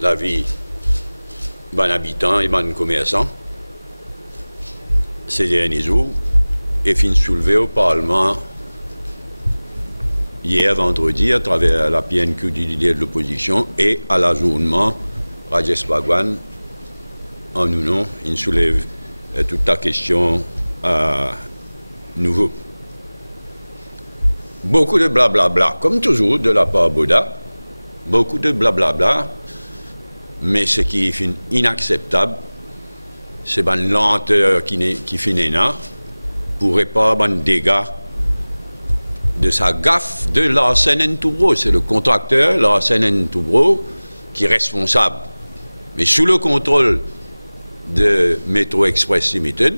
la vie des habitants et des commerçants ces derniers jours et fin soulevé au Parlement hier vendredi à travers la PNQ du leader de l'opposition et à l'ajournement Rajesh Bhagwan en nous non, il soulève toute la question à nouveau. Beaucoup de blablabla, comme toujours de la part Boda, beaucoup de blablabla, mais ce qui est inacceptable, c'est une lenteur qui finit là pour réparer un dégât de sa gaffe de Larsen & Toubro. C'est le contracteur Larsen & Toubro qui est responsable. Mais sous le contrôle de Metro Express Limited,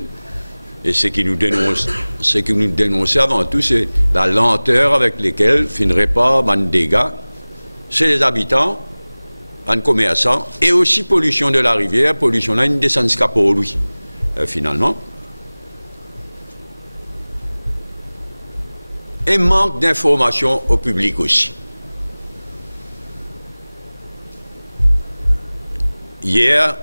et ce qui nous dénonce avant tout, c'est la lenteur avec laquelle finirait pas un dégât chez les habitants, un commerçant, et aussi pollution de la rivière, pollution là, une descente pour lui, finalement. Et manque d'information au public aussi. Hier,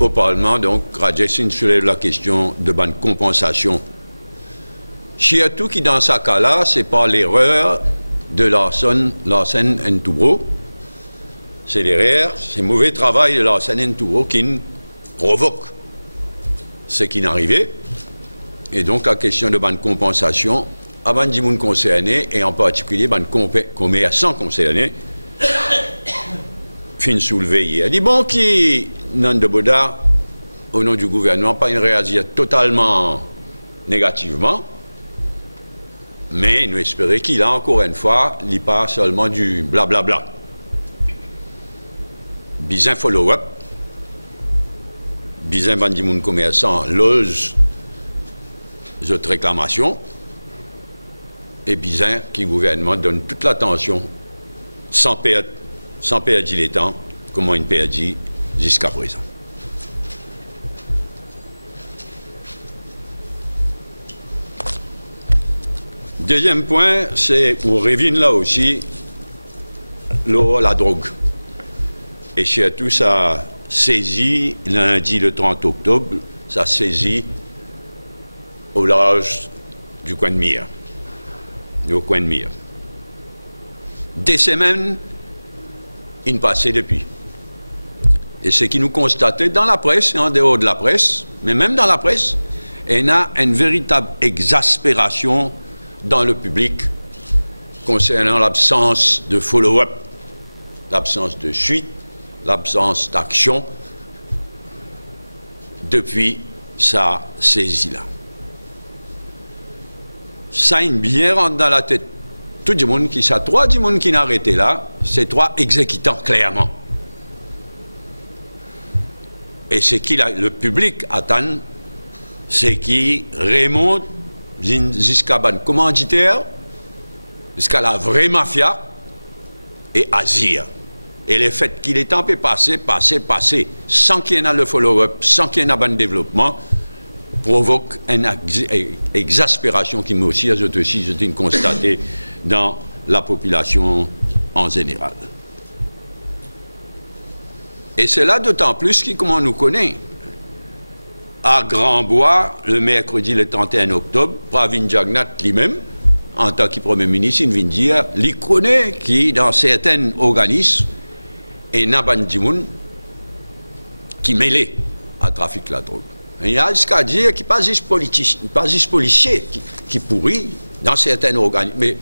au Parlement, donc, Rajesh soulève la question de bonne compensation. Surtout qui, dans ce cas-là, ce n'est pas l'erreur de Larsen & Toubro, c'est l'erreur, c'est le mauvais travail de Larsen & Toubro qui provoque ce qui n'arrivait. Et donc, la question de bonne compensation, avant de gens concernés, et en particulier, bonne commerçants concernés, fin soulevé hier. Il dit, bon, qui, Nande Boda, au nom du gouvernement, pas une réaction totalement négativement, mais nous espérons qu'il a encore une fois, il pas seulement du blablabla. Bizin follow-up, bizin bandimoun commerçant, loge de réclamation, et bizin qui le gouvernement donne toute l'attention sans perdre le temps, comment il perdit jusqu'à présent. Deuxième point, c'est pour revenir là aussi, la drogue. Et surtout, ça saisit lundi le 30 octobre, ça saisit au large du coin de Mire. Au coin de Mire. Des semaines, il passait depuis. Et ce qui nous constatait dans la presse et en dehors de la presse, mais même dans la presse, il y a une véritable exaspération dans le public concernant l'absence de follow-up, l'absence de suite, l'absence d'action depuis sa saisie-là. Ça a bien rentre dans la tête. Tout le monde qui sait, trois du monde qui n'a arrêté là, c'est trois exécutants clairement. Et ce qui le public attend, c'est qu'il remonte jusqu'à la commanditaire, jusqu'à la vraie mafia et Azir. Et le fait qu'il est en peu passé, sans qu'il y ait le follow-up, sans qu'il y ait un développement, provoque une exaspération qui m'a aussi, je constaté dans la population en général. Et c'est là d'autant plus qu'il, comme on nous connaît, à Grand-Bois, le mercredi le 31 octobre, Pravin Jagnnath lui-même, en tant que Premier ministre, il vient dire, il connaît qui, dans certains organismes, et Nabandimoun, qui mêlent à trafic de la drogue. Il y a jusqu'à dire qu'il n'y a pas juste policier qui pourrit dans certains organismes, mais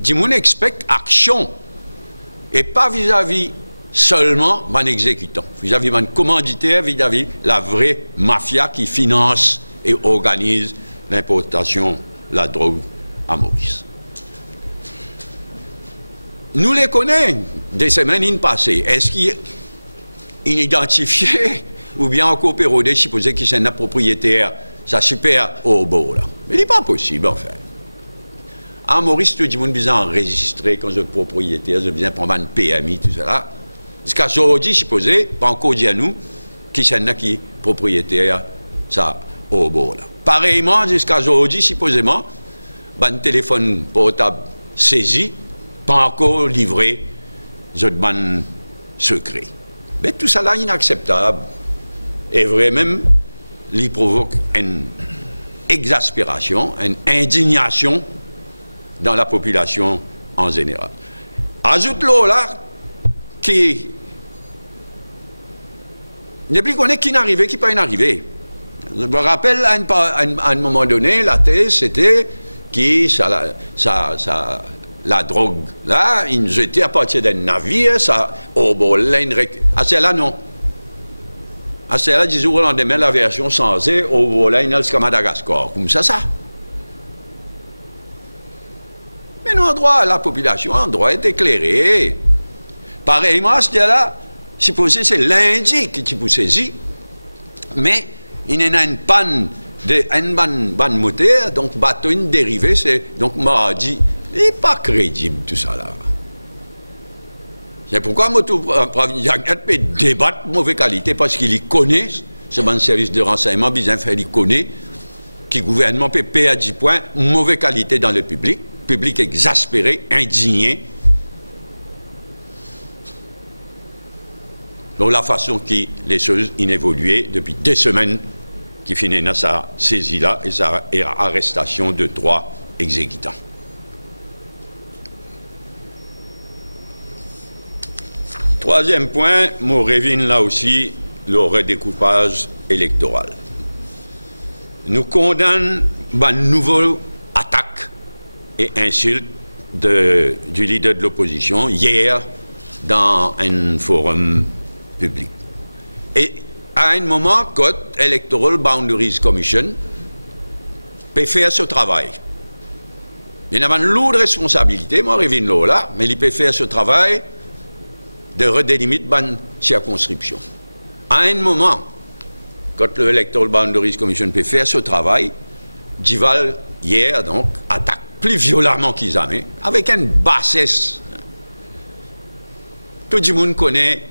Dimoun expecte action, et pas vis-à-vis seulement d'un exécutant, vis-à-vis d'un commanditaire, vis-à-vis la vraie mafia qui finance et organise l'importation de la drogue à Maurice. Nous les connaissons des semaines passées. Est-ce qu'il est inidentifié ou bien encore pérodé, supposé qu'il c'est un propriétaire, ça super au beau là. Mais il n'est pas possible en fait. À Maurice, tout le monde vient enregistrer quand je suis propriétaire, je viens prendre un PMI, tout ça. Jusqu'à aujourd'hui, supposé, pas encore dit à nous, qui c'est un qui propriétaire, ça au beau là. Pareillement, jusqu'à aujourd'hui, supposément, un téléphone portable saisi, pas encore livré ban secret. Mais tout ça là inacceptable. Et vrai même, il provoque une exaspération, une indignation dans la population en général. Ajoute-le là, qui n'est plus qu'on est qui n'arrivait, qui pas n'arrivait. Je me rappelle à un moment donné, la thèse c'était la drogue là, ils jetaient à partir d'un navire, ça, au bord à celle-là non. À celle-là, du jour au lendemain, la version changée, au bord là, jusqu'à Madagascar. Comme ça. Mais nous, droit, la population, on doit être éclairée. Pareillement, à ce là supposé c'est lundi qui vous saisit, mais il y a une panne de moteur, donc bateau une dérivée, c'est donc mardi. Il n'est pas crédible tout ça là. C'est pourquoi je peux débattre de mauvaise qualité, parce qu'il connaît, ce bon service de renseignement, il connaît, que le gouvernement peut payer à 10 points, mauvaise qualité dans le public exaspéré, indigné. Donc la façon qui les choses évolué depuis 2 semaines, qui finit dans sa saisie-là et sa arrestation de 3 exécutants. Troisième point, je reviens là aussi, le redécoupage électoral. Nous condamnons une nouvelle attaque et insulte du leader de l'opposition hier dans un forum public. Et à un moment, Code Electoral Boundaries Commission peut faire ce travail. Il y a une lourde responsabilité, moi je reviens là, mais il peut faire ce travail de redélimiter la circonscription. À un moment, quand le Electoral Boundaries Commission peut faire ce travail, Dival, hier, donc, attaque plus violemment qu'ils avaient, avec une bassesse. Tout le monde connaît,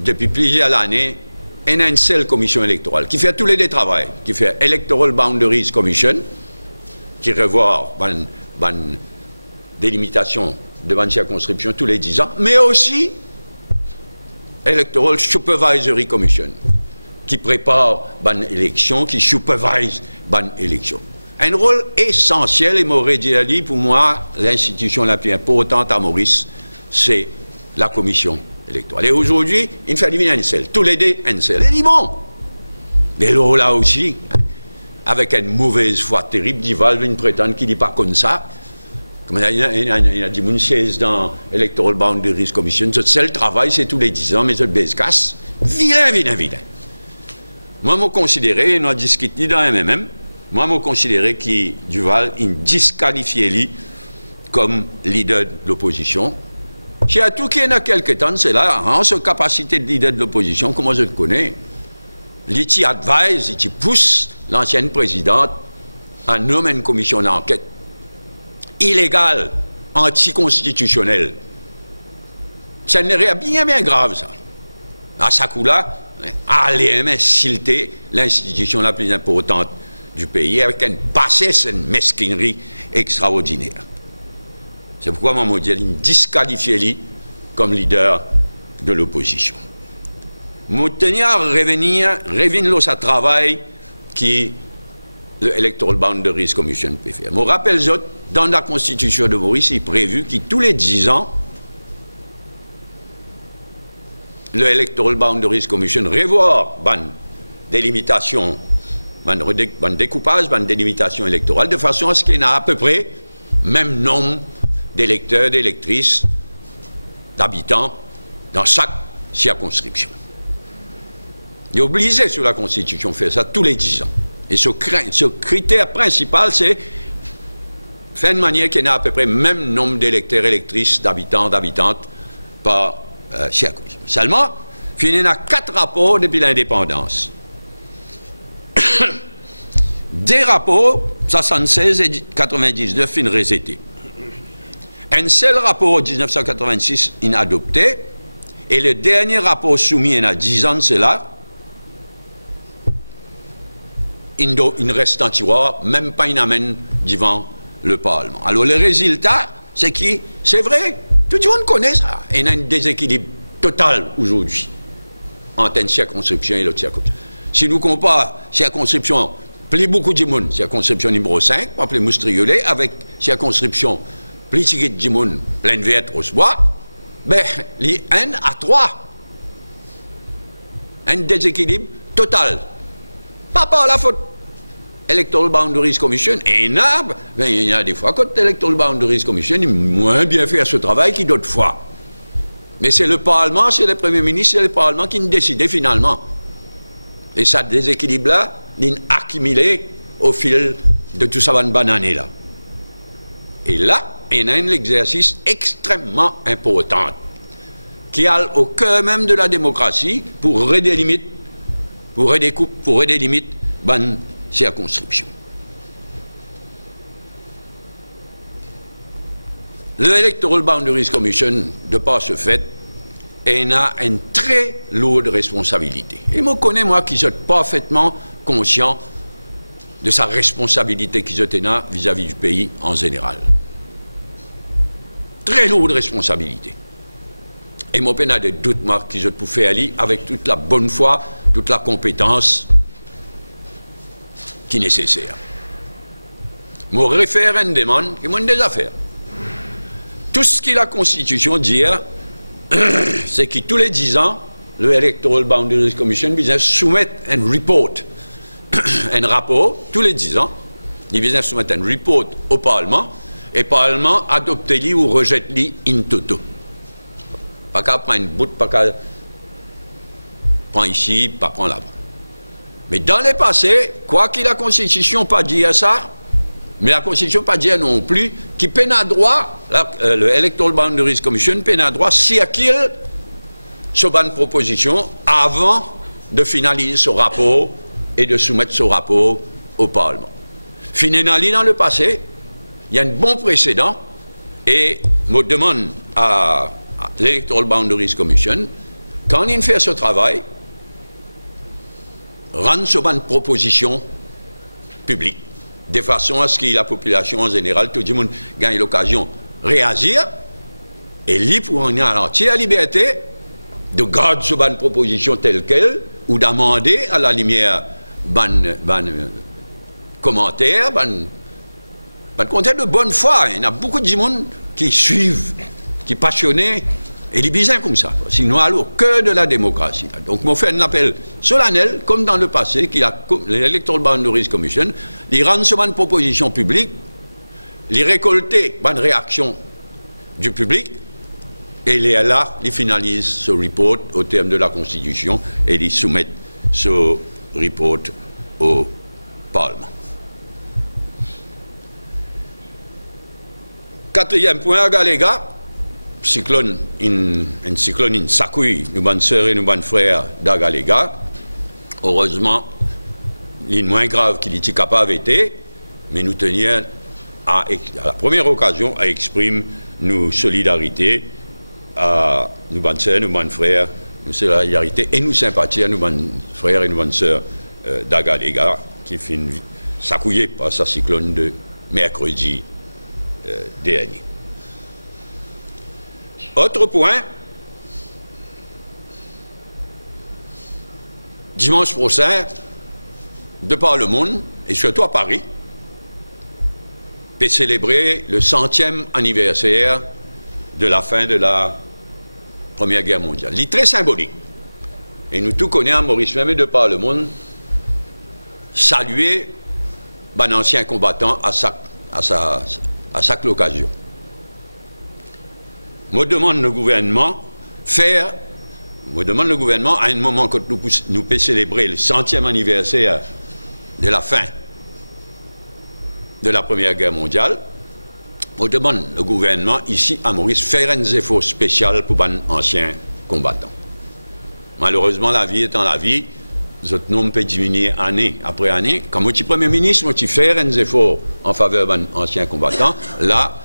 depuis plusieurs années, une seule commission électorale qui fait tous les deux travaux, qui fait Electoral Boundaries Commission, qui revoit la délimitation de la circonscription tous les 10 ans, mais aussi Electoral Supervisory Commission, qui prépare une élection, qui supervise une élection. Un rôle essentiel, et m'aurait dit, pour moi, l'institution la plus importante à Maurice, c'est la commission électorale. Et aujourd'hui, il fait une seule, tous les deux une seule. Et dit bon, mais là aussi, avec une mauvaise foi terrible, Dival vient prétendre qu'il n'est pas comme ça. Comme il y a dit, mon chaise dans Electoral Boundaries Commission, ce seul travail, c'est tous les 10 ans, mais je baisse casse. Vilain. Moi, je considère, nous avons discuté dans MMM, moi, je considère que Duval est disqualifié comme leader de l'opposition. J'ai à tout qui est dans quelques temps, c'est là, en sa capacité de leader de l'opposition, comment je le connais, il advise, il pousse l'ancienne présidente à nommer une commission d'enquête illégale, anticonstitutionnelle. Ça n'est bien grave, ça. À ce coup-là, aller insulter l'institution la plus importante du pays avec une bassesse, une mesquinerie extraordinaire. C'est pourquoi moi, je disqualifié comme leader de l'opposition. Je tenais à revenir à travail qui le Electoral Boundaries Commission peut faire. Je rappelle, dans la Constitution de Maurice, il est prévu que tous les 10 ans, le Electoral Boundaries Commission revoit une délimitation, un découpage, une délimitation électorale, de façon à ce qu'il y ait à peu près même nombre d'électeurs, d'électrices, d'habitants dans chaque circonscription. Il est obligé sur la Constitution de faire ça tous les 10 ans. Et ce critère principal, c'est faire de manière qu'il y ait à peu près même nombre d'électeurs, électrices, d'habitants, d'habitantes par circonscription. Seulement, il y a 4 rapports depuis l'indépendance. Des rapports, 76 et 99, ils rejetés. Un seul rapport, 1986, il a adopté, et le dernier rapport soumis il y a 10 ans de cela, il reste en tiroir, même pas il amène devant le Parlement. Alors le résultat, c'est que c'est vrai, Tout le monde connaît ça. Il y a un déséquilibre total aujourd'hui entre une circonscription et l'autre circonscription. Si nous comparons circonscription, plus beaucoup de monde, circonscription numéro 5, pas plus moustriolet, avec circonscription, plus petit de monde, pleine verte, Rosebois, ben, il y a 1 à 3. Un déséquilibre total. Pas par la faute. Electoral Boundaries Commission, il y a des fois que l'Electoral Boundaries Commission est moins bien fait à ce travail que d'autres fois. Mais c'est le Parlement, c'est le Premier ministre, c'est le Parlement qui décide finalement. Et ça déséquilibre-là, il est accumulé au fil de tout ça banane là. Et là, il y a un exercice extrêmement important qui est au cœur même de la démocratie pour aider limites, pour aider coupes, pour aider limites, ban circonscription. Le Electoral Boundaries Commission, de par ce fait, a une très lourde responsabilité. Et je connais, moi, qui suis parfaitement conscient de sa responsabilité qu'il a vis-à-vis du pays en général. Très lourde responsabilité. Et moi, je n'ai pas de doute, moi, que je peux faire aller avec toute la bonne foi, toute la compétence qui est nécessaire. Mon référendum, qui est des affaires. Tout ce que la Constitution dit, c'est que tous les 10 ans, le Electoral Boundaries Commission vient soumettre un report, un rapport, tous les 10 ans, il vient soumettre un report au Parlement, et le Parlement adopte-le ou rejette-le in toto. Pas qu'à prendre une bout, pas qu'à prendre ici, pas prendre là-bas. Mais dans le passé, quoi que la Constitution pas dit à ça, mais la Constitution pas dit non plus, qui peine à droit, le Electoral Boundaries Commission peine à droit circule sur une proposition avant de finaliser ce rapport et de soumettre ce rapport au Parlement. Finalement, dans le passé, il y a un bon précédent et je demande à l'Electoral Boundaries Commission, quand il fait ce travail, rendre sur une proposition publique, de façon à ce que la population en général, tout le monde gagne l'occasion de réagir, et libre pour en entière liberté de garder sur une proposition telle qu'elle, ou d'amender à la lumière ban commentaires, ban commentaires de bonne foi. Il y a beaucoup de monde qui suivent, qui sont passionnés, et les bizarres comme ça. Sinon, au cœur de la démocratie. Donc, je fais un appel solennel, comme dans le passé, l'Electoral Boundaries Commission, il rend sur une proposition publique, il récolter une réaction du public, et il est là, il finalise ce report au terme de la Constitution, et il soumet ce report au Parlement. Quatrième point, les gars, cyclone in Sakouy, nous bonnes sœurs et nous bonnes frères d'Agalega. Heureusement, il est moins grave qu'il était capable d'être, mais nous tenions à la première occasion à exprimer nos solidarités à nos bonnes sœurs, nos bonnes frères, nos solidarités et nos sympathies à nos bonnes frères et nos bonnes sœurs d'Agalega qui finissent Sakouillé par sa cyclone de mercredi dernier. Autre point, dimanche prochain, de par le monde, et surtout à Paris, peut célébrer le 100e anniversaire de la fin de la Première Guerre mondiale. Il est très symbolique. Et nous tous connaissons Maurice même de par le monde saluer un ancien combattant à chaque occasion. Je demande le gouvernement à un moment que nous pouvons célébrer le 100e anniversaire de la fin de la Première Guerre mondiale, je demande le gouvernement ici à Maurice faire un effort spécial pour les anciens combattants. Malheureusement, la vie étant la vie, notre nombre peut diminuer année après année. Quand je suis Premier ministre, je fais un effort en faveur des anciens combattants. Là,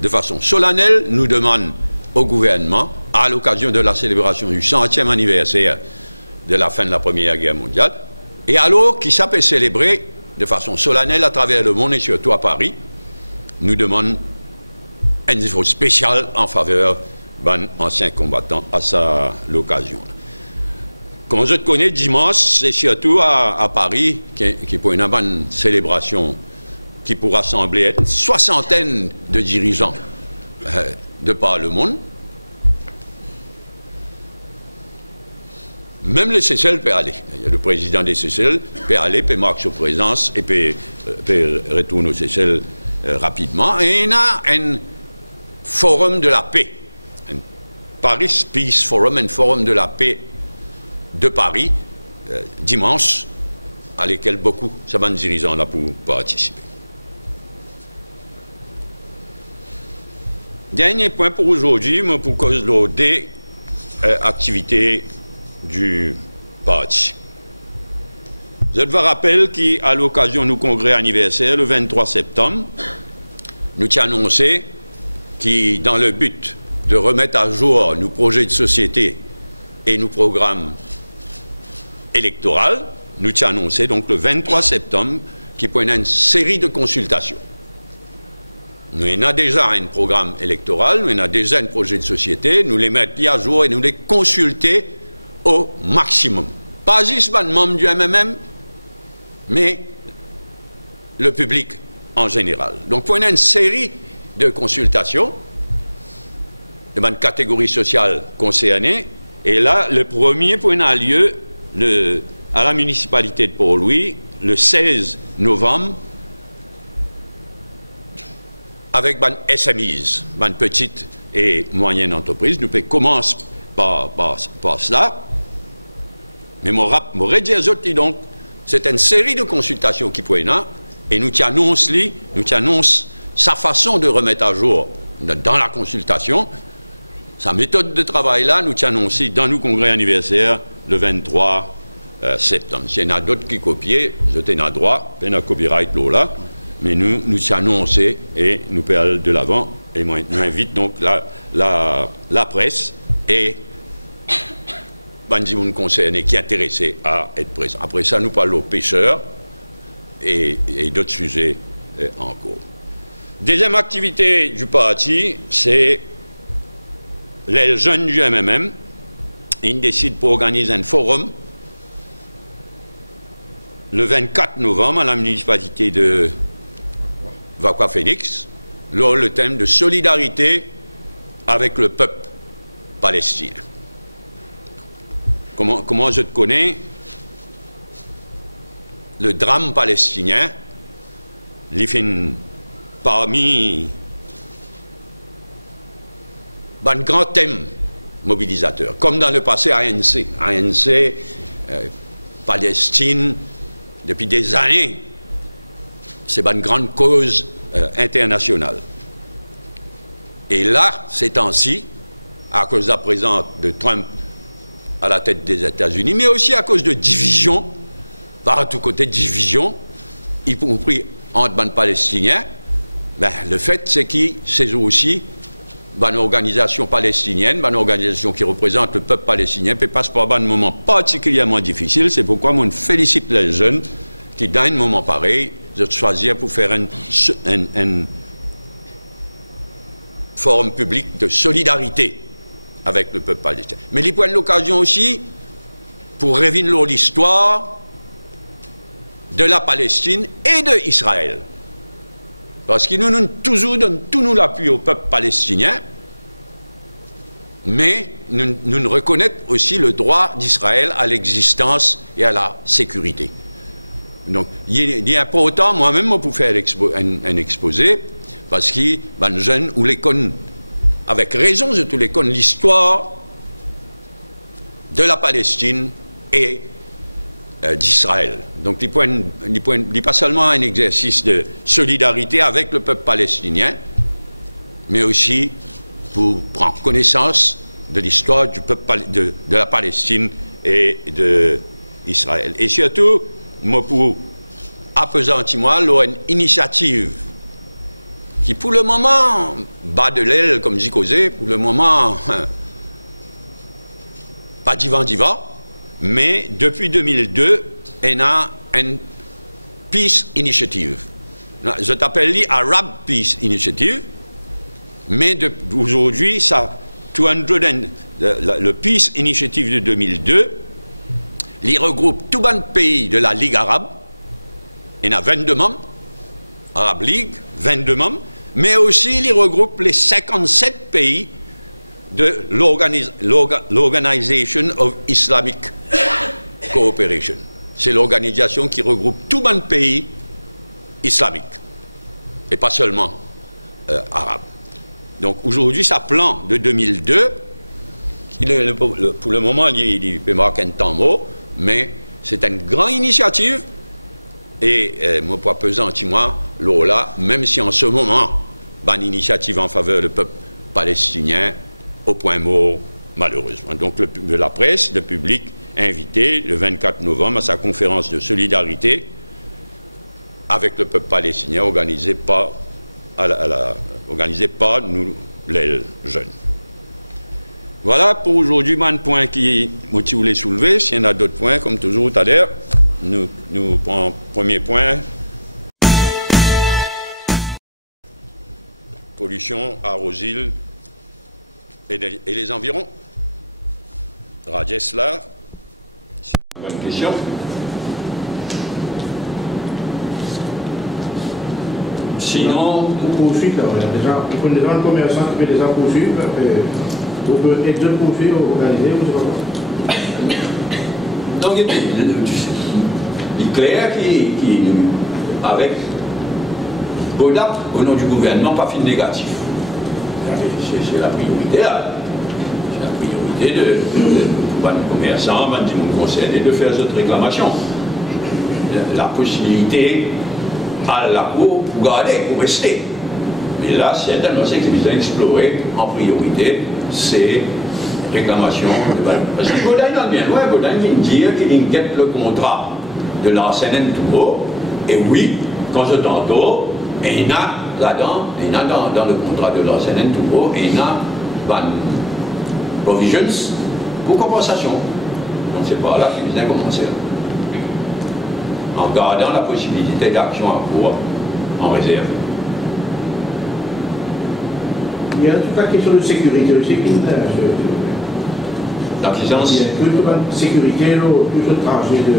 de façon solennelle, nous demandons au gouvernement, à l'occasion de la célébration du 100e anniversaire de la fin de la Première Guerre mondiale, et alors qui s'appelle célébrer de façon solennelle à travers le monde et surtout à Paris, nous demandons un effort spécial en faveur d'un ancien combattant à sa l'occasion. Comme je te connais, dimanche, c'est surtout à Paris qui pour une bonne célébration qui pourra rassembler une soixantaine de dirigeants de par le monde. Même le Seychelles peut aller. Il y a le président des Seychelles peut aller, peut marquer sa présence et peut retourner aux Seychelles rapidement. Et il y a un forum de la paix, un Paris Peace Forum, un forum de la paix de Paris, dimanche, à laquelle beaucoup de dirigeants là pour participer. Dernier point pour aujourd'hui, pour cause des activités du parti. Je te rappelle qu'à l'occasion de nos congrès anniversaire, le 23 septembre, nous t'avons annoncé que dans le but de remettre à jour nos projets de société et nos programmes électoraux, nous t'avons annoncé donc le 23 septembre qu'il y a une série de consultations. Nous avons déjà un programme électoral, nous avons déjà un projet de société, nous les mettons à jour et nous les consulter au maximum. Pas juste les membres du MMM, mais le public en général. Donc, on a une série de consultations de bonnes catégories sociales concernées. Et là, le premier point a lieu à la municipalité de Port-Louis le 16 novembre avec les SMEs, les petites et moyennes entreprises. Nous pouvons commencer par cela. Mais je dire donc, c'est une série de consultations qui peut être et nous annonçons sa façon de remettre à jour dans la consultation, sa méthode de travail là, nous annonçons dans nos congrès anniversaires le 23 septembre. S'il y en a d'autres qui copient, je tenais droit, il y a un copyright là, mais nous annonçons et nous allons de l'avant et nous invite donc la presse et les concernés qui sont intéressés à être présents. Après ça, nous parlons aux pêcheurs et d'autres sujets en cours. Deuxième activité du parti, c'est les jeunes du MMM. Ils décident pour organiser un forum le 24 novembre à la municipalité de Vaqua-Phénix, le thème de solidarité avec le peuple palestinien. Comment je te connais, le drame palestinien, parmi un grand thème mobilisateur, comme dans le passé ANC. ANC, Palestine, depuis des années, c'est une grande cause internationale. Et là, ces temps-ci, à cause à présent de Trump à la tête des États-Unis, mais aussi à cause de divisions, par tous côtés de divisions, y compris entre les Palestiniens, ben, le fait c'est que c'est aussi une organisation palestinienne, une organisation qui représente le peuple palestinien, peut passer par un moment particulièrement difficile. C'est pourquoi on félicite les jeunes qui, dans un moment pareil, de choisir pour faire un forum public de solidarité avec le peuple palestinien. Mais il prennent l'occasion aussi pour revenir l'histoire de la Palestine et de Israël. Parce que nous toujours donnons tout l'appui au peuple palestinien, mais nous reconnaissons aussi le droit d'Israël à l'existence et à la sécurité. Donc, il est important, moi-même, pour faire un exposé, parce que les jeunes, ou les connaissent, avec raison, je les connais, l'histoire de la Palestine et d'Israël. Donc, il n'est pas seulement un exercice de solidarité avec le peuple palestinien, mais aussi pour prendre connaissance de l'histoire du peuple de la Palestine et d'Israël. Et surtout, moi, pour appesantir une initiative qui, pour le moment, bat de l'aile, comme dit Causé, pour le moment, pas divan, mais depuis 2002, il y a une Peace Initiative. Je t'appelle Arab Peace Initiative, Mais aujourd'hui, le Peace Initiative de 2002, il regroupe tout le pays de la Ligue arabe. Il y en a 22 membres, Arab League, 22 membres, mais aussi il regroupe les 57 pays de l'Organisation of Islamic Cooperation. C'est l'organisation qui regroupe tout le pays islamique, et pas seulement arabe. Donc aujourd'hui, ce plan de 2002, pour le moment, il peut marquer un temps mot, mais c'est une grande initiative, et moi, pour pesantir moi, là, même si en ce moment, une initiative en faveur du peuple palestinien, au point mort, malheureusement. Donc la presse, le public, invité le 24 novembre à sa conférence de solidarité avec le peuple palestinien organisée par nous, les jeunes. Voilà pour aujourd'hui un point qui moi voulais soulever. S'il y en a d'autres points, comme toujours tout à l'heure, nous prenons premier point. Pollution à Rosil et les environs. Rajesh là. Une question. Sinon. Pour poursuivre, il y a déjà un commerçant qui peut déjà poursuivre. On peut être deux poursuivre organisés ou je sais pas quoi. Donc, il est clair qu'avec Bodap, au nom du gouvernement, pas fin négatif. C'est la priorité là. C'est la priorité de commerçants, de monde concerné de faire cette réclamation. La possibilité à la cour pour garder, pour rester. Mais là, certainement, c'est que c'est besoin d'explorer en priorité ces réclamations. Parce que Godin a bien loin, Godin vient dire qu'il inquiète le contrat de l'ancienne Touro. Et oui, quand je tantôt, il y a là-dedans, il y a dans le contrat de l'ancienne Touro, il y a provisions pour compensation. Donc c'est par là qu'il vient commencer. En gardant la possibilité d'action en cours, en réserve. Il y a toute la question de sécurité aussi qui L'accusance. Il y a toute la sécurité, tout ce trajet de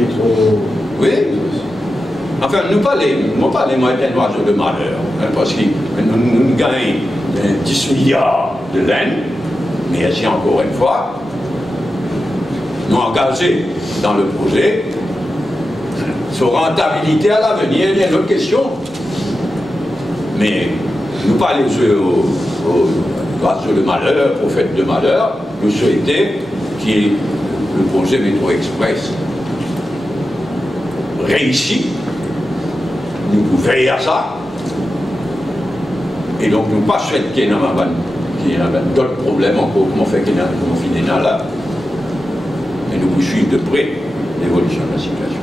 métro. Oui. Enfin, nous parlons d'un oiseau de malheur, hein, parce que nous gagnons 10 milliards de laine, mais ici encore une fois, nous engagés dans le projet, sur rentabilité à l'avenir, il y a une autre question. Mais nous parlons oiseaux de malheur, prophète de malheur, nous souhaitons que le projet Métro Express réussit. Nous pouvons veiller à ça. Et donc, nous ne pas souhaitons qu'il y ait d'autres problèmes encore, comment faire qu'il y ait là. Et nous pouvons suivre de près l'évolution de la situation.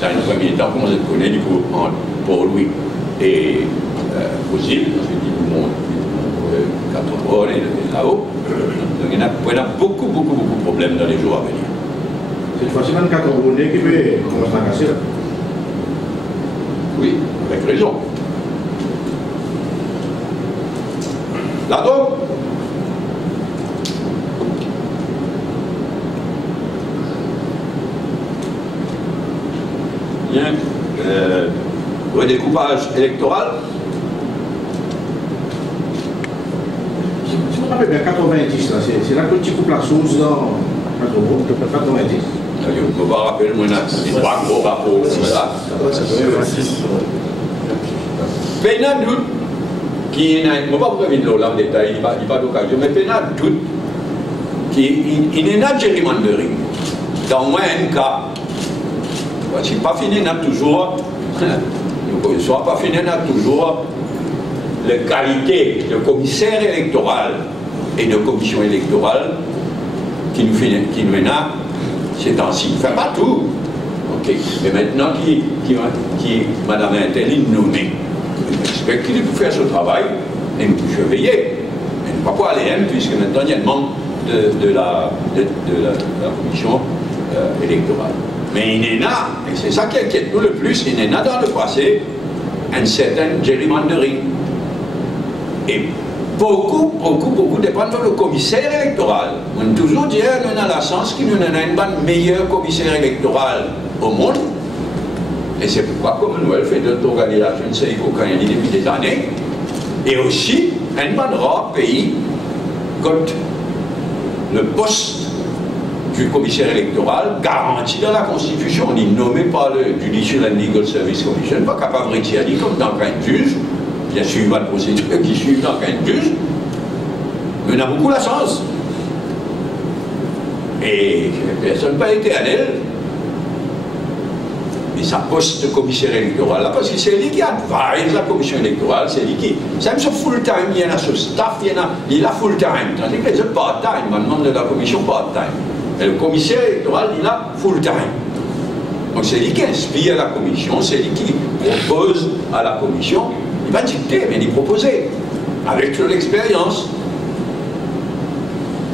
Dans un premier temps, comme on connaît, du coup, entre Port-Louis et Rosil, ensuite il nous monte 4 vols et là-haut. Donc, il y a beaucoup de problèmes dans les jours à venir. Cette fois-ci, 24 volets qui peut commencer à casser là. Oui, avec raison. Là donc, bien, redécoupage électoral. Si vous me rappelez bien, 90, là, c'est là que tu coupes la sauce dans 90. Je ne peux pas rappeler, moi, c'est trois gros rapports comme ça. Mais il y a un doute qui est, je ne vais pas vous revenir là en détail, il n'y a pas d'occasion, mais il y a un doute qui est un gerrymandering. Dans moins un cas, si pas fini, on a toujours, soit pas fini, on a toujours la qualité de commissaire électoral et de commission électorale qui nous mène ces temps-ci. Enfin, pas tout. Ok. Mais maintenant, qui Madame Intelline nommée, j'espère qu'il peut faire ce travail et nous pouvons surveiller. Mais nous ne pouvons pas aller même, puisque maintenant, il y a un membre de la commission électorale. Mais il y en a, et c'est ça qui inquiète nous le plus, il y en a dans le passé un certain gerrymandering. Et beaucoup dépendent du commissaire électoral. On toujours dit qu'on a la chance qu'il y a un meilleur commissaire électoral au monde. Et c'est pourquoi Commonwealth fait d'autres organisations, c'est depuis des années. Et aussi, un rare pays, quand le poste du commissaire électoral garanti dans la Constitution, on est nommé par le Judicial and Legal Service Commission, pas capable de retirer comme dans un juge, bien sûr, il y a une procédure qui suit dans un juge, mais on a beaucoup la chance. Et personne n'a pas été à l'aile. Et sa poste de commissaire électoral, là, parce que c'est lui qui advise la commission électorale, c'est lui qui. C'est même sur full-time, il y en a sur staff, il a full-time. Tandis que les autres part-time, on demande de la commission part-time. Et le commissaire électoral, il a full-time. Donc c'est lui qui inspire la commission, c'est lui qui propose à la commission. Il va dicter, mais il proposer, avec toute l'expérience.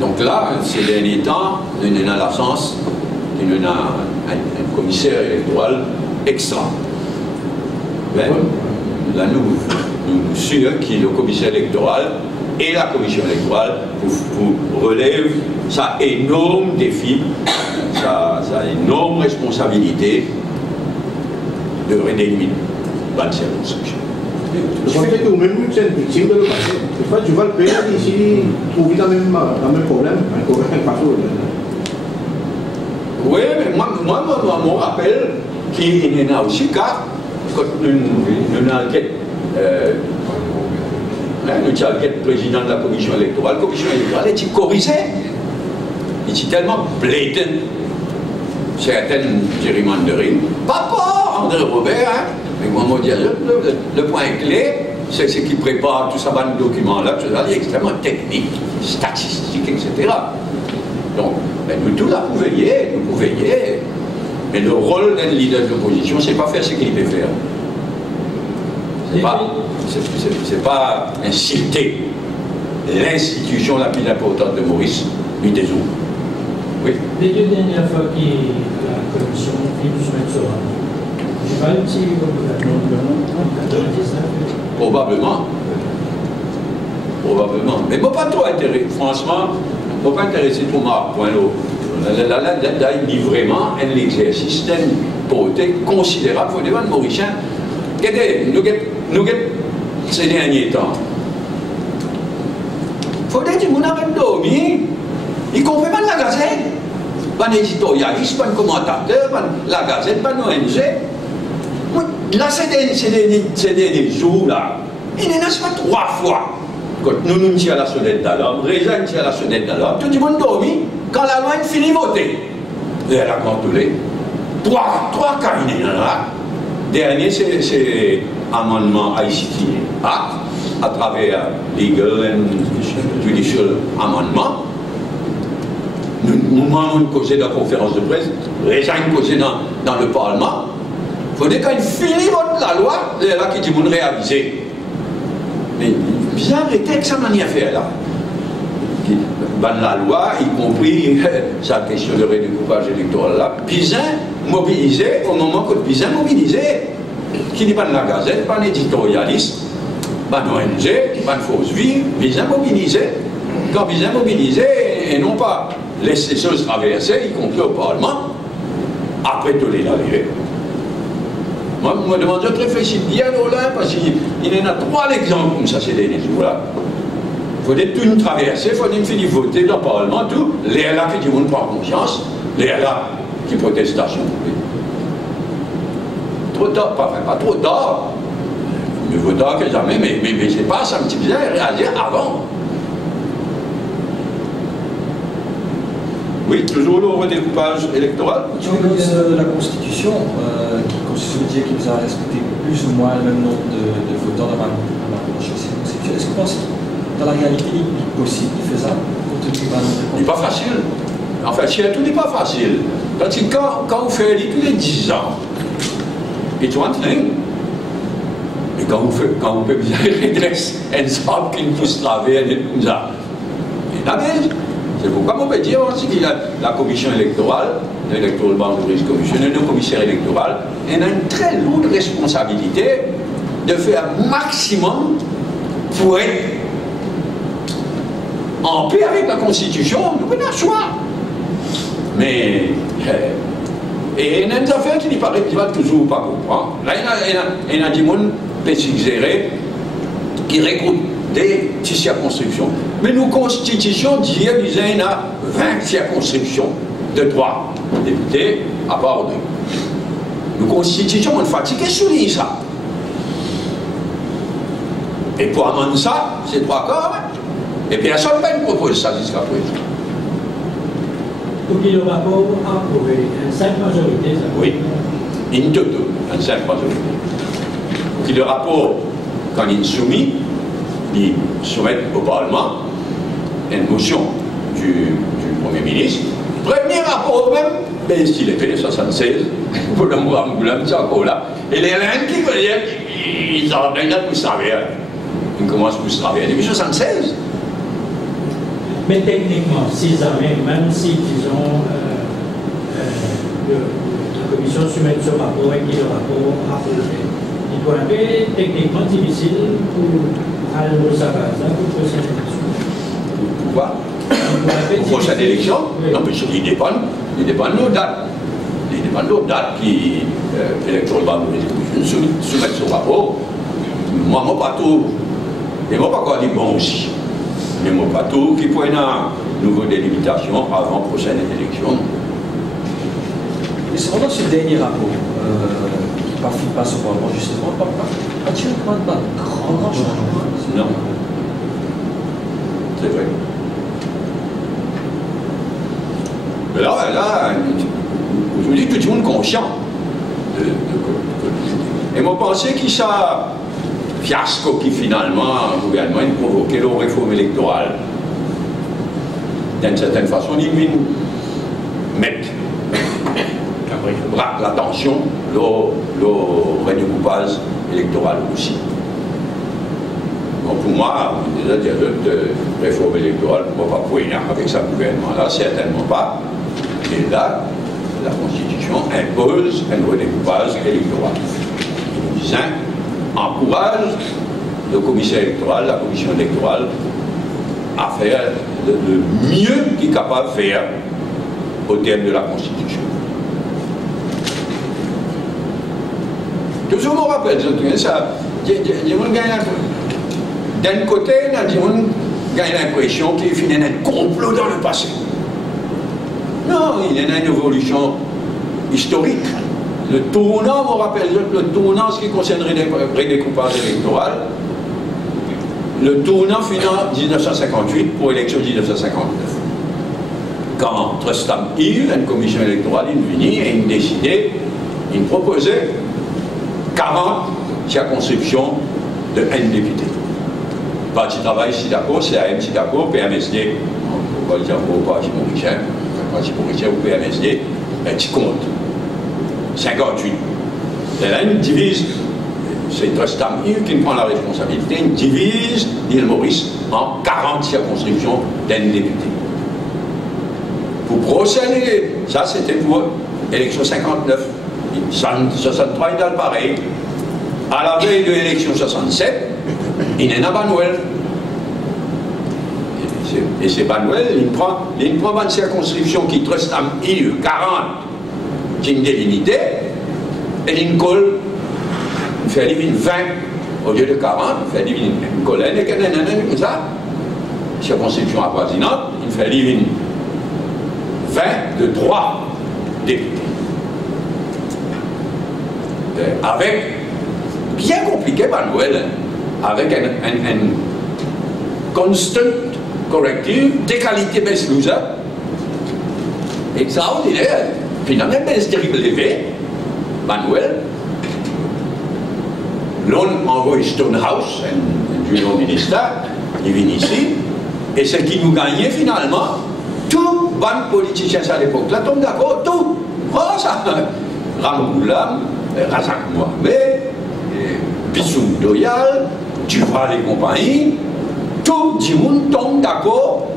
Donc là, ces derniers temps, on a la chance, on a un commissaire électoral extra. Ben, là, nous sûrs que le commissaire électoral et la commission électorale vous relèvent ça énorme défi, ça énorme responsabilité de redélimiter la circonscription. Le fait que vous-même, vous êtes victime de le passé. Des fois, tu vas le payer ici, trouver dans le même problème, un passage. Oui, mais moi, mon rappel, qu'il y en a aussi, car quand nous avons enquête, nous avons enquête président de la commission électorale est corrigée. Il est tellement blatant, certaines gerrymandering, pas pour André Robert, hein, mais moi, je dire, le point clé, c'est ce qui prépare tout ça, dans le document-là, c'est extrêmement technique, statistique, etc. Donc, ben, nous tous là, vous veillez, mais le rôle d'un leader de l'opposition, c'est pas faire ce qu'il peut faire. C'est pas insulter l'institution la plus importante de Maurice, lui des autres. Oui. Les deux dernières fois que la commission vient de soumettre ce rapport, j'ai pas eu tiré au gouvernement en 99. Probablement. Mais moi, pas trop intéressé, franchement, je ne suis pas intéressé pour moi. Là, il dit vraiment un exercice d'une beauté considérable pour les gens mauriciens. Nous, ces derniers temps, il faut dire que nous avons dormi, y compris pas la Gazette, pas d'éditorialiste, pas de commentateur, pas la Gazette, pas d'ONG. Là, ces derniers jours-là, il n'y en a pas 3 fois. Quand nous tirons la sonnette d'alarme, Réjean tire la sonnette d'alarme, tout le monde dormi, quand la loi finit de voter. Et elle a contrôlé. 3 cas, il y en a là. Dernier, c'est amendement ICT Act, à travers Legal and Judicial Amendment. Nous avons causé dans la conférence de presse, Réjean causé dans le Parlement. Il faut dire quand il finit la loi, c'est là qu'il dit qu'on réaliser. Mais bizarre était que ça n'a rien fait là. Dans la loi, y compris sa question de redécoupage électoral là, Bizin mobilisé au moment que Bizin mobilisé, qui n'est pas de la Gazette, pas d'éditorialiste, pas d'ONG, pas de fausse vie, Bizin mobilisé. Quand Bizin mobilisé, et non pas laisser les choses traverser, y compris au Parlement, après tout les laver. Moi, je me demande de réfléchir bien au là, parce qu'il y en a 3 exemples comme ça ces derniers jours-là. Il faut tout une traversée, il faut une finir voter dans le Parlement, tout. Les là qui disent pas conscience, les là qui protestation. Trop tard, pas trop tard. Mieux vaut tard que jamais, mais c'est pas ça, un petit bien réagir avant. Oui, toujours le redécoupage électoral. Si on regarde la Constitution, qui dit qu'il nous a respecté plus ou moins le même nombre de votants dans la prochaine circonscription, est-ce que vous pensez que dans la réalité, il est possible de faire ça? Il n'est pas facile. Enfin, tout n'est pas facile. Parce que quand vous faites tous les 10 ans, it's one thing. Et quand vous faites bien redresser un sable qui ne pousse laver, comme ça, et la belle. C'est pourquoi on peut dire aussi que la commission électorale, l'Electoral Boundaries Commission, et le commissaire électoral, a une très lourde responsabilité de faire maximum pour être en paix avec la Constitution, nous avons un choix. Mais, et il y a des affaires qui paraît qu'il va toujours pas comprendre. Là, il y a des gens qui recrutent des circonscriptions. Mais nos constitutions disent qu'il y a 20 circonscriptions de 3 députés à part 2. Nos constitutions, on est fatigué souligner ça. Et pour amender ça, c'est 3 quarts. Et personne ne propose ça jusqu'à présent. Donc il y aura pas approuvé une simple majorité, ça? Oui, une simple majorité. Donc le rapport, quand il est soumis, il soumet au Parlement une motion du Premier ministre. Premier rapport même, ben, s'il est fait 76, pour le mouvement, c'est encore là. Et les Hélènes qui veulent dire, ils ont rien pour se travailler. Ils commencent pour se travailler depuis 76. Mais techniquement, si jamais, même si, disons, la commission soumet ce rapport et qu'il le rapport approuvé, il doit être techniquement difficile pour aller au Savaza pour prochaine élection. Pourquoi? Pour prochaine élection? Oui. Non, mais il dépend de nos dates. Il dépend de nos dates qui électorales soumettent ce rapport. Moi, mon bateau, et moi, pas quoi dire bon aussi. Mais mon bateau qui prend une nouvelle délimitation avant la prochaine élection. Et cependant, ce dernier rapport, qui ne passe pas au justement, a-t-il pas de grand changement? Non. C'est vrai. Mais là, je me dis que tout le monde est conscient et moi, je pensais qu'il ça fiasco qui finalement, le gouvernement, a provoqué la réforme électorale. D'une certaine façon, il vient mettre l'attention, le redécoupage électoral aussi. Donc pour moi, déjà, il y a d'autres réformes électorales, on ne va pas pouvoir avec ce gouvernement-là, certainement pas. Et là, la Constitution impose un redécoupage électoral. Nous disons, encourage le commissaire électoral, la commission électorale, à faire le mieux qu'il est capable de faire au terme de la Constitution. Toujours, je me rappelle, ça, d'un côté, il y a l'impression qu'il y a un complot dans le passé. Non, il y a une évolution historique. Le tournant, je me rappelle, le tournant, ce qui concernerait le redécoupage électoral, le tournant finit en 1958 pour l'élection 1959. Quand Trustam Hill, une commission électorale, est venue et il décidait, il proposait 40 circonscriptions de N députés. Parti travail, si d'accord, CAM, si d'accord, PMSD, on va le dire pour Parti mauricien, Parti mauricien ou PMSD, un petit compte. 58. Et là, il divise, c'est Trustam Hill qui prend la responsabilité, il divise l'île Maurice en 40 circonscriptions d'un député. Pour procéder, ça c'était pour l'élection 59. 63, il a le pareil. À la veille de l'élection 67, il est à Banuel. Et c'est Banuel, il prend une circonscription qui Trustam Hill 40. C'est une délimité, et il colle, il fait une 20 au lieu de 40, il fait une colonne, et comme ça, circonscription avoisinante, il fait une 20 de 3 députés. Avec, bien compliqué, Manuel, avec un constant corrective des qualités baisse loser, extraordinaire. Finalement, c'est terrible élevé, Manuel. L'on envoie Stonehouse, un junior ministre, il vient ici, et ce qui nous gagnait finalement, tous les bons politiciens à l'époque, là, tombent d'accord, tout. Oh, ça, Ramoulam, Razak Mohamed, Bissoum Doyal, Duval et compagnie, tout le monde tombe d'accord,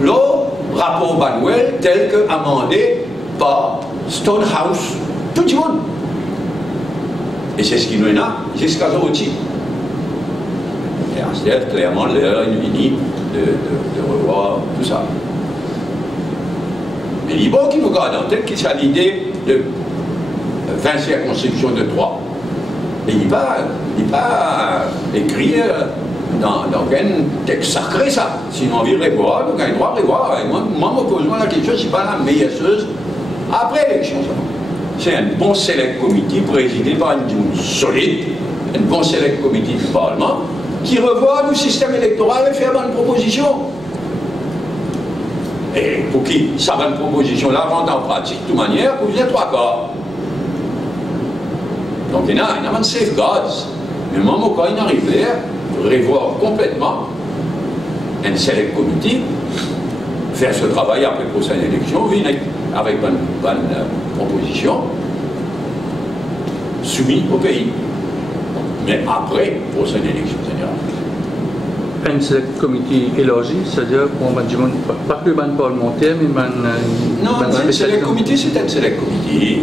le rapport Manuel tel que amendé par Stonehouse, tout le monde. Et c'est ce qui nous a jusqu'à aujourd'hui. Et C'est clairement l'heure est venue de revoir tout ça. Mais l'Ibo qui nous garde en tête, qui a l'idée de 20 circonscriptions de 3. Mais il n'est pas écrit dans un texte sacré ça. Sinon, on vit revoir, donc on a le droit de revoir. Et moi, me pose la question, je ne suis pas la meilleure chose après l'élection. C'est un bon select committee présidé par une solide, un bon select committee du Parlement qui revoit le système électoral et fait une proposition. Et pour qui ça va une proposition là rentre en pratique de toute manière, vous avez 3 quarts. Donc il y a un safeguards. Mais moi, quand il arrive à revoir complètement un select committee, faire ce travail après la prochaine élection, venir avec une proposition soumise au pays. Mais après la prochaine élection générale. Un select committee élargi, c'est-à-dire qu'on va dire pas que ban parlementaire, mais non, un select committee, c'est un select committee.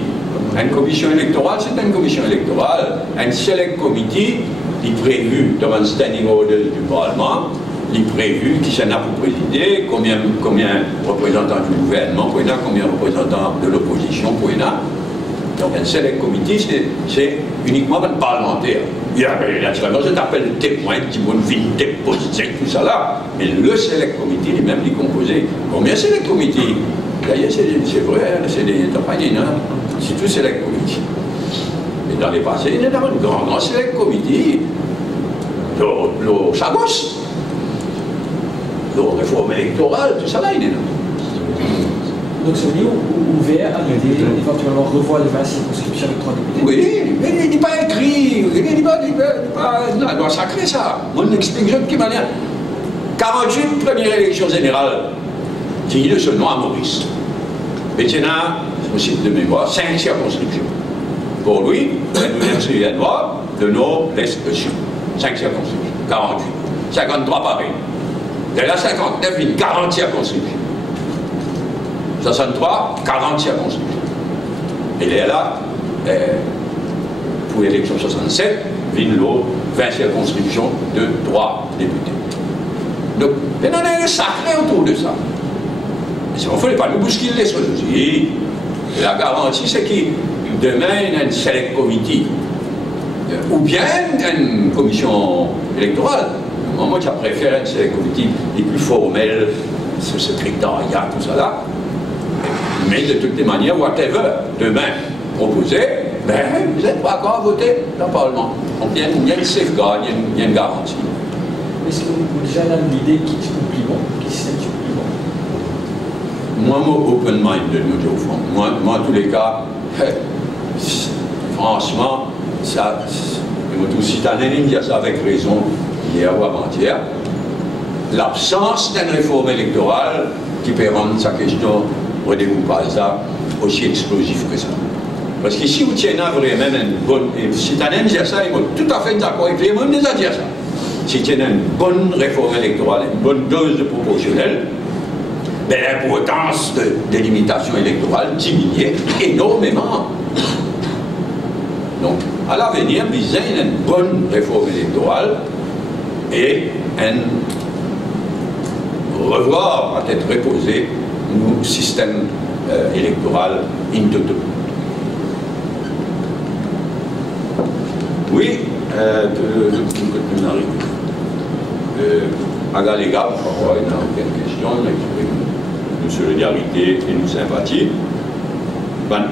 Une commission électorale, c'est une commission électorale. Un select committee, il est prévu dans un standing order du Parlement, il est prévu qui s'en a pour présider, combien de représentants du gouvernement, combien de représentants de l'opposition, donc un select committee, c'est uniquement un parlementaire. Il y a naturellement, je t'appelle témoin, qui vont venir déposer tout ça là. Mais le select committee lui-même, il est composé. Combien de select committee? D'ailleurs, c'est vrai, c'est des campagnes, c'est tout select committee. Mais dans les passés, il y a un grand select committee. Le Sagos, le réforme électorale, tout ça là, il est là. Donc c'est ouvert à l'idée d'éventuellement revoir les 20 circonscriptions de 3 députés. Oui, mais il n'est pas écrit, il n'est pas loi sacrée ça. On explique de quelle manière. 48 première élection générale, qui est ce nom à Maurice. Mais il y en a, au site de mémoire, 5 circonscriptions. Pour lui, l'université est droit, le nord, l'est, le sud. 5 circonscriptions, 48. 53 pareil. Et là, 59, une 40 circonscriptions. 63, 40 circonscriptions. Et là, pour l'élection 67, Vinlo, 20 circonscriptions de 3 députés. Donc, il y en a un sacré autour de ça. Il ne fallait pas nous bousculer les choses aussi. La garantie, c'est que demain, il y a un select committee, ou bien une commission électorale. Moi, je préfère un select committee les plus formels, ce secrétariat, tout ça là. Mais de toutes les manières, whatever, demain, proposé, ben, vous n'êtes pas encore à voter dans le Parlement. Donc il y a une safeguard, il y a une garantie. Est-ce que vous déjà l'idée qui est plus bon, qui c'est plus bon? Moi, open mind de nous, au fond. Moi, en tous les cas, franchement, ça, si tu as un ça avec raison, hier ou avant-hier, l'absence d'une réforme électorale qui peut rendre sa question au découpage ça aussi explosif que ça. Parce qu'ici, vous tiens vraiment une bonne. Si tu as un dire ça, il est tout à fait d'accord avec lui, même déjà dire ça. Si tu as une bonne réforme électorale, une bonne dose de proportionnel, ben, l'importance de limitation électorale diminuait énormément. Donc, à l'avenir, il y a une bonne réforme électorale et un revoir à tête reposée nos systèmes électoral in toto. Oui, nous arrivons. À Galéga, on va avoir une question, une solidarité et une sympathie.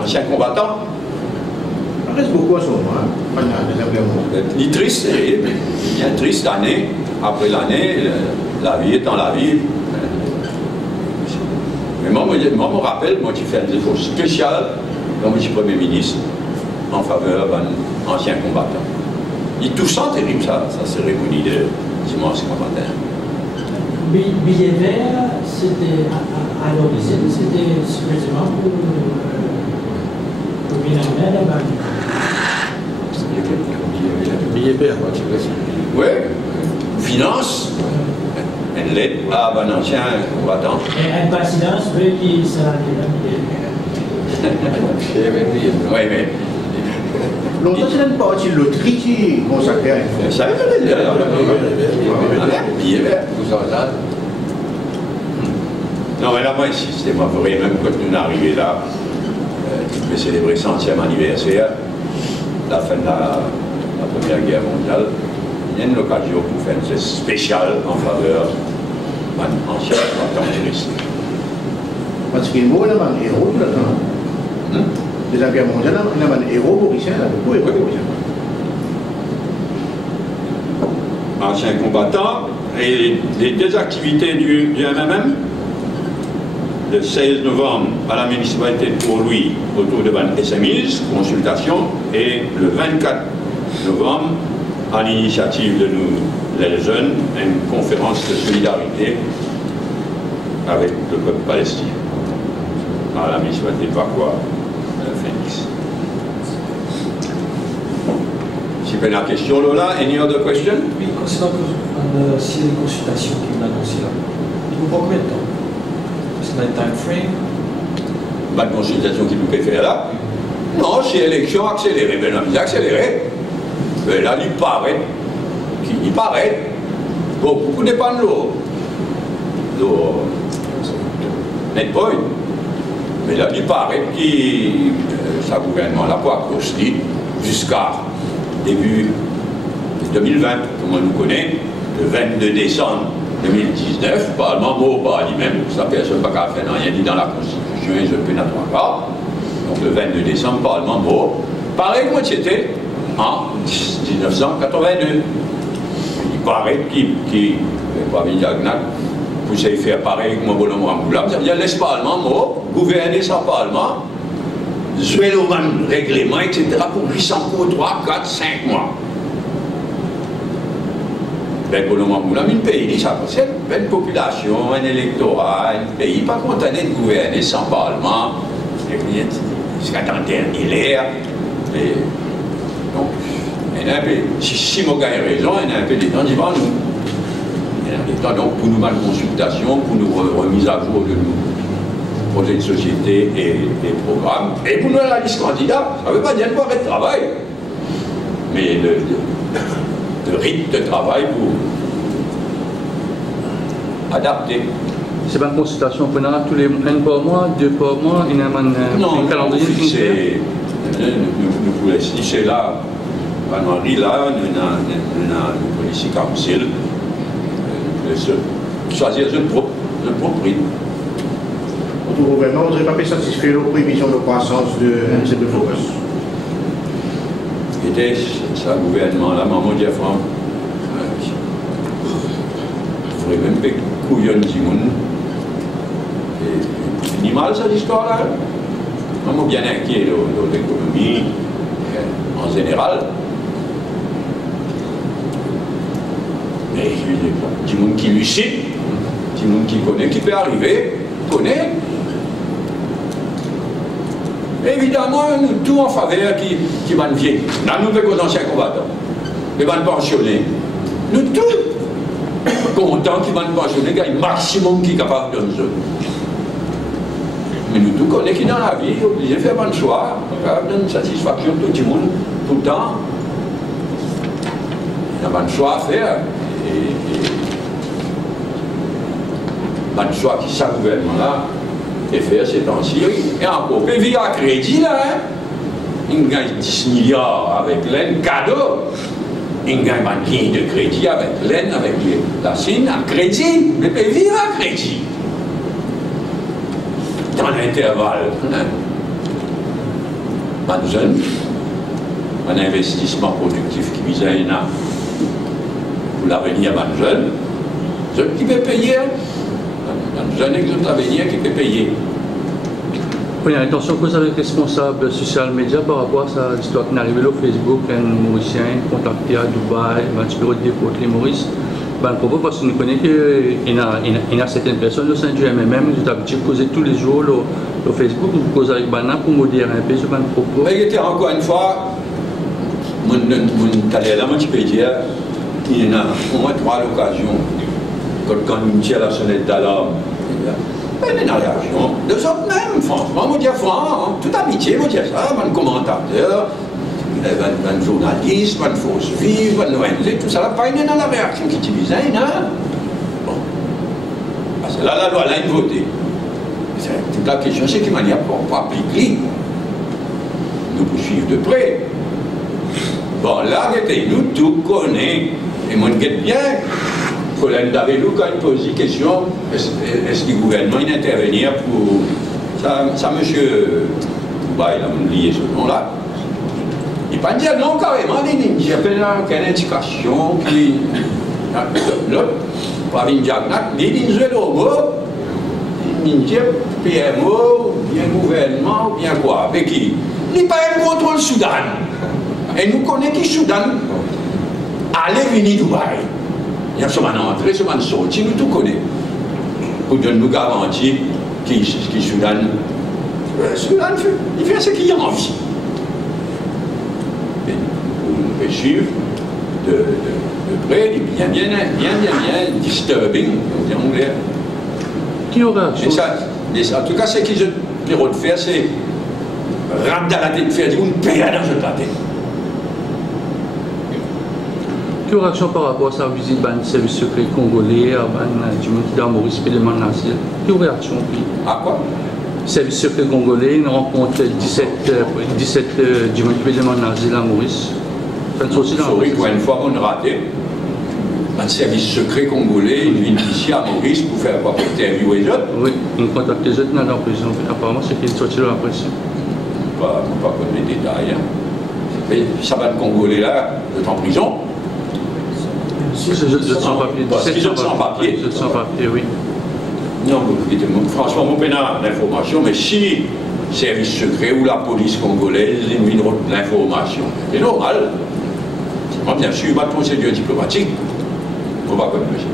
Ancien combattant. Il reste beaucoup en ce moment, Il est triste, il y a une triste année. Après l'année, la vie étant la vie. Mais moi, je me rappelle, moi, j'ai fait un effort spécial quand je suis Premier ministre en faveur d'un ancien combattant. Il est touchant, terrible, sa cérémonie de dimanche combattant. Billet vert, c'était à l'origine, c'était suffisamment pour venir en aide à billet vert. Oui, finance. Elle l'aide à un ancien combattant. Et un présidence veut qu'il s'en aille. Oui, mais Longtemps, c'est une partie de loterie qui est consacrée à une Ça, il est là. Il est vert. Non, mais là, moi, c'est moi, vrai, même quand nous sommes arrivés là, je vais célébrer 100e anniversaire, la fin de la Première Guerre mondiale. Il y a une occasion pour faire une fête spéciale en faveur d'un ancien combattant resté. Parce qu'il y a un héros tout le temps. Les guerre mondiale, il y a un héros mauricien, il y a beaucoup d'héros mauriciens. Ancien combattant, et les deux activités du MMM, le 16 novembre à la municipalité de Port-Louis autour de Van SMIs, consultation, et le 24 novembre, à l'initiative de nous, les jeunes, une conférence de solidarité avec le peuple palestinien à la municipalité de Vacois, Phoenix. Si vous avez la question, Lola, any other question? Oui, concernant si les consultations qui m'ont annoncé là, il vous prend combien de temps? C'est un time frame? Pas de consultation qui nous peut faire là. Non, c'est élection accélérée. Ben, on a accéléré. Mais là, il paraît. Il paraît. Bon, beaucoup dépend de l'eau. Net point. Mais là, il paraît que ça gouvernement là quoi construit jusqu'à début 2020, comme on nous connaît, le 22 décembre 2019, le Parlement mot par lui-même, ça personne n'a pas fait rien dit dans la Constitution et je peux n'attendre pas. Donc le 22 décembre, le Parlement mot, pareil comme c'était en 1982. Il paraît qu'il pas venir pour se faire pareil comme Bonhomme Ramboula, c'est-à-dire laisse Parlement mot, gouverner sans Parlement, jouer le règlement, etc. pour 800 cours, 3, 4, 5 mois. Ben, pour le moment, un pays, ça concerne une population, un électorat, un pays pas content de gouverner sans Parlement, jusqu'à dans le dernier l'air. Donc, si je gagne raison, il y a un peu de temps devant nous. Il y a des temps donc, pour nous faire consultation, pour nous remise à jour de nos projets de société et des programmes. Et pour nous, la liste candidat, ça ne veut pas dire qu'on arrête de travail. Mais le rythme de travail pour adapter. C'est pas une consultation pendant tous les un par mois, 2 par mois, il y a un calendrier fixé. Nous pouvons laisser là, Marie là, nous avons le policy council, choisir un propre rythme. Votre gouvernement, vous n'aurez pas pu satisfaire aux prévisions de croissance de MCP Focus? C'était ça, le gouvernement, là, maman dit à Franck, il faudrait même pas couillonner du monde. C'est minimal, cette histoire-là. Maman bien inquiet de l'économie, en général. Mais du monde qui lucide, du monde qui connaît, qui peut arriver, connaît. Évidemment, nous tout en faveur qui va vieillir. Nous nous faisons anciens combattants, qui vont pensionner. Nous tous contents qui vont pensionner, il y a un maximum qui est capable de nous donner. Mais nous tous connaissons qui dans la vie, obligés de faire un choix, donner une satisfaction de tout le monde, tout le temps. Il y a un choix à faire. Un choix qui ça gouvernement-là. Et faire ces temps-ci. Et encore, via crédit là, hein? Il gagne 10 milliards avec l'Aine, cadeau. Il gagne une ligne de crédit avec l'Aine, avec la Chine, à crédit. Mais vivre à crédit. Dans l'intervalle, un jeune, un investissement productif qui vise à un an pour l'avenir d'un jeune qui peut payer. Un jeune exemple l'avenir qui peut payer. Oui, attention que vous avez responsable social média par rapport à ça, l'histoire qui est arrivée au Facebook, un Mauricien contacté à Dubaï, un petit peu de dépôt les Maurice. Pourquoi? Parce que nous connaissons qu'il y a certaines personnes au sein du MMM qui ont l'habitude de causer tous les jours au Facebook, vous causez avec Bana pour modérer un peu sur un propos. Mais il encore une fois, mon talent là, je peux dire, il y en a au moins 3 occasions. Quand on tire la sonnette d'alarme, il y a une réaction. De autres même, franchement, moi je dis franc, toute amitié, moi je dis ça, mon commentateur, un journaliste, un fausse vive, un ONG, tout ça, là, pas dans la réaction qui utilise, hein? Bon. Parce que là, la loi, là, il voté. Toute la question, c'est qu'il m'a dit, on peut appliquer. Nous poursuivre de près. Bon, là, nous tout connaissons, et moi, je bien, Colin Davelou, quand il pose des questions, est-ce que le gouvernement il intervenir pour. Ça monsieur. Bah, il a oublié ce nom-là. Il ne pas dire non, carrément, il n'y a aucune indication qui. L'autre, par une diagnate, il dit une mot, il dit PMO, bien gouvernement, ou bien quoi, avec qui? Il n'y a pas un contrôle Soudan. Et nous connaissons qui Soudan, allez venir Dubaï. Il y a souvent entré, souvent sorti, nous tout connaissons. Pour nous garantir qui Soudan. Soudan, il fait ce qu'il a envie. Et nous pouvons suivre de près, bien disturbing, on dit en anglais. Qui aura En tout cas, ce qu'ils ont de faire, c'est ramener dans la tête de faire une paix dans la tête. Quelle réaction par rapport à sa visite du service secret congolais à du monde qui a Maurice Péléman Nazir? Quelle réaction? À quoi? Service secret congolais, une rencontre 17 du monde Péléman Nazir à Maurice. Sorry, pour une fois, on a raté. Un service secret congolais, il vient ici à Maurice pour faire quoi? Pour interviewer les autres? Oui, on contacte les autres dans la prison. Apparemment, c'est qu'ils sont sortis de la prison. Je ne vais pas connaître les détails. Mais ça va, le Congolais là, est en prison. Si, c'est sans papier. Parce qu'ils sont sans papier. Sans papier, oui. Non, franchement, mon pénal d'information, mais si le service secret ou la police congolaise élimine l'information, c'est normal. Moi, bien sûr, pas de procédure diplomatique. On va comme monsieur.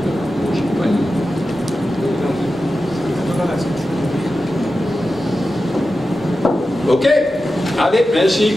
Ok, allez, merci.